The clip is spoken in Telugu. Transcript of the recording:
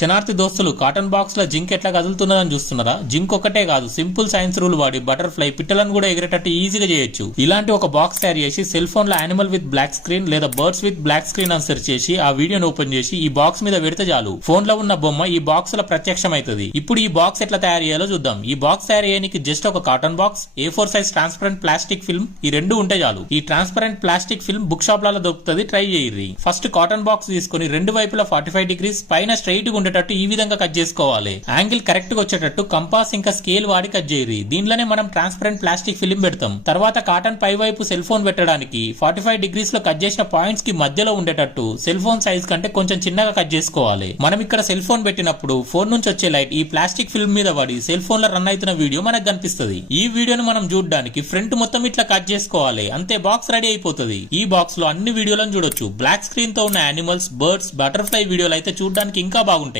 శనార్థి దోస్తులు కాటన్ బాక్స్ లో జింక్ ఎట్లా కదులుతున్నదని చూస్తున్నారా? జింక్ ఒకటే కాదు, సింపుల్ సైన్స్ రూల్ వాడి బటర్ఫ్లై పిట్టలను కూడా ఎగిరేటట్టు ఈజీగా చేయొచ్చు. ఇలాంటి ఒక బాక్స్ తయారు చేసి సెల్ ఫోన్ లో యానిమల్ విత్ బ్లాక్ స్క్రీన్ లేదా బర్డ్స్ విత్ బ్లాక్ స్క్రీన్ అని సెర్చ్ చేసి ఆ వీడియోని ఓపెన్ చేసి ఈ బాక్స్ మీద పెడితే చాలు, ఫోన్ లో ఉన్న బొమ్మ ఈ బాక్స్ లో ప్రత్యక్షమైతుంది. ఇప్పుడు ఈ బాక్స్ ఎట్లా తయారు చేయాలో చూద్దాం. ఈ బాక్స్ తయారు చేయడానికి జస్ట్ ఒక cotton box, A4 size transparent plastic film, ఈ రెండు ఉంటే చాలు. ఈ transparent plastic film book shop లలో దొరుకుతుంది, ట్రై చేయర్రి. ఫస్ట్ కాటన్ బాక్స్ తీసుకుని రెండు వైపులా 45 డిగ్రీస్ పైన స్ట్రైట్ గా ఉండేటట్టు ఈ విధంగా కట్ చేసుకోవాలి. యాంగిల్ కరెక్ట్ గా వచ్చేటట్టు కంపాస్ ఇంకా స్కేల్ వాడి కట్ చేయరి. దీనిలోనే మనం ట్రాన్స్పరెంట్ ప్లాస్టిక్ ఫిల్మ్ పెడతాం. తర్వాత కాటన్ పై వైపు సెల్ ఫోన్ పెట్టడానికి 45 డిగ్రీస్ లో కట్ చేసిన పాయింట్స్ కి మధ్యలో ఉండేటట్టు సెల్ ఫోన్ సైజ్ కంటే కొంచెం చిన్నగా కట్ చేసుకోవాలి. మనం ఇక్కడ సెల్ ఫోన్ పెట్టినప్పుడు ఫోన్ నుంచి వచ్చే లైట్ ఈ ప్లాస్టిక్ ఫిల్మ్ మీద పడి సెల్ ఫోన్ లో రన్ అవుతున్న వీడియో మనకు కనిపిస్తుంది. ఈ వీడియోని మనం చూడడానికి ఫ్రంట్ మొత్తం ఇట్లా కట్ చేసుకోవాలి. అంతే, బాక్స్ రెడీ అయిపోతుంది. ఈ బాక్స్ లో అన్ని వీడియోలను చూడొచ్చు. బ్లాక్ స్క్రీన్ తో ఉన్న యానిమల్స్, బర్డ్స్, బటర్ఫ్లై వీడియోలు అయితే చూడడానికి ఇంకా బాగుంటాయి.